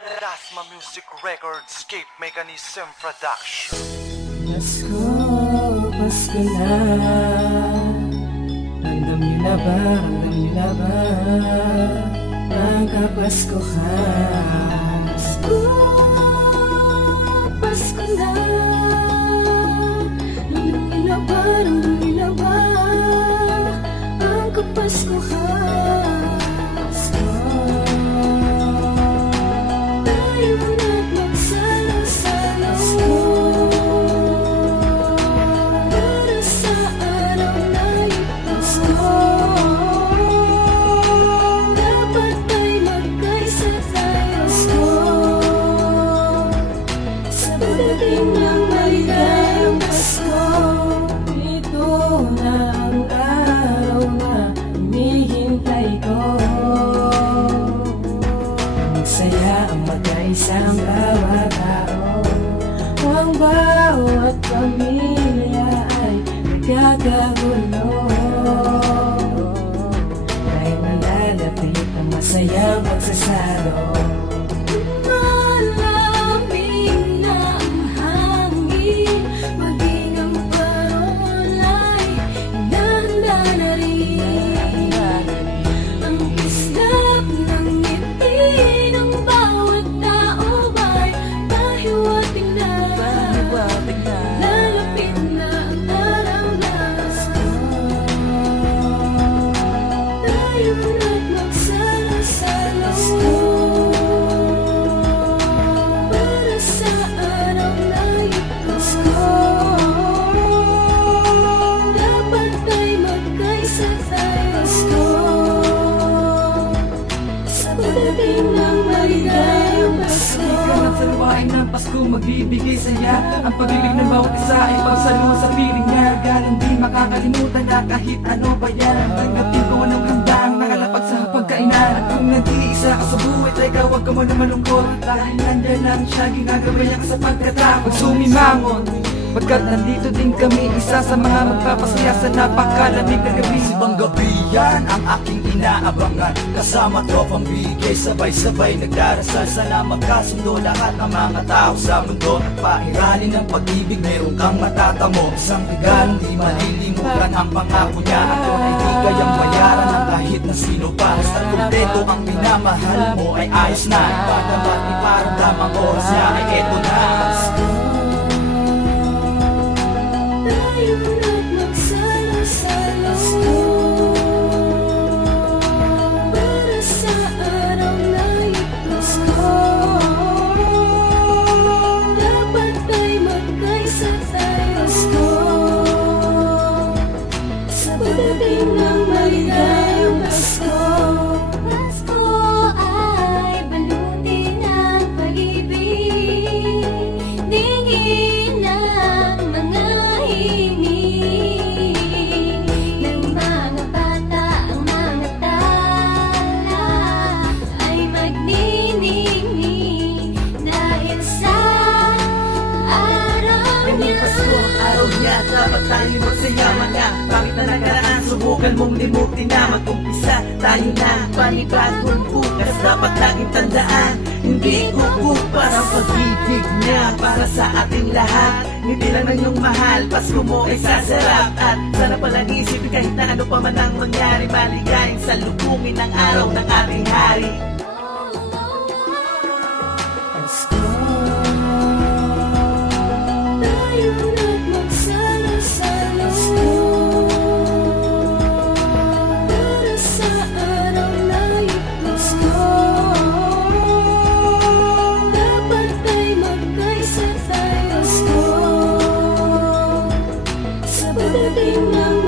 Dasma Music Records, Cape Mechanism Production. Pasko, Pasko na. Ramdam niyo na ba, ramdam niyo na ba? Magkapasko ka. Pasko, Pasko na. Ramdam niyo na ba, ramdam niyo na ba? Magkapasko ka. Pasko, tayo na't magsalo-salo. Para sa araw na ito, dapat ay magkaisa tayo. Sa pagdating ng maligayang Pasko, ito na ang araw na hinihintay ko. Magsaya ang magkaisa ang bawat tao. Ang bawat pamilya ay nagkakagulo. Dahil nalalapit ang masayang pagsasalo. Malamig na ang hangin, maging ang parol ay inahanda na rin. Ang kislap ng ngiti ng bawat tao ay pahiwatig na. Lalapit na ang araw na Pasko. Tayo na't magsalo-salo. Para sa araw na ito, dapat ay magkaisa tayo. Sa pagdating ng maligayang Pasko. Ikaw sa luwain ng Pasko magbibigay saya. Ang pag-ibig ng bawat isa ay pagsaluhan sa piling niya. Galing di makakalimutan na kahit ano pa yan. Tanggapin ko anong handang nakalapag sa pagkainan. At kung nag-iisa ka sa buhay, try ka huwag ka mo na malungkot. Dahil nandyan lang siya, ginagabayan ka sa pagkatapos sumimangon. Pagkat nandito din kami, isa sa mga magpapasaya sa napakalamig na gabi. Ibang gabi yan ang aking inaabangan. Kasama tropang bigay, sabay-sabay nagdarasal. Sana magkasundo lahat ng mga tao sa mundo. Pairalin ng pag-ibig, meron kang matatamo. Isang regalo, di malilimutan ang pangako niya. At yun ay di kayang bayaran ng kahit na sino pa. Basta't kumpleto ang minamahal mo ay ayos na. Bagamat iparamdam ang oras niya ay eto na. Tayo na't magsalo-salo. Para sa araw na ito, dapat ay magkaisa tayo. Sa pagdating ng maligayang Pasko. Pasko ay balutin ng pag-ibig, dingin ng mga himig ng mga bata. Ang mga tala ay magniningning dahil sa araw Ngayong niya. Pasko ang araw niya, dapat tayo magsayaman na. Bakit na nakaraan, subukan mong limutin na. Mag-umpisa tayo na, panibagong bukas. Dapat laging tandaan, hindi ukupan ang pag-ibig niya para sa ating lahat. Hindi lang ng iyong mahal, Pasko mo ay sasarap. At sana palang isipin kahit na ano pa man ang mangyari. Maligayang salubungin ang araw ng ating hari. Pasko, tayo na't magsalo-salo. Para sa araw na ito, dapat ay magkaisa tayo. Sa pagdating ng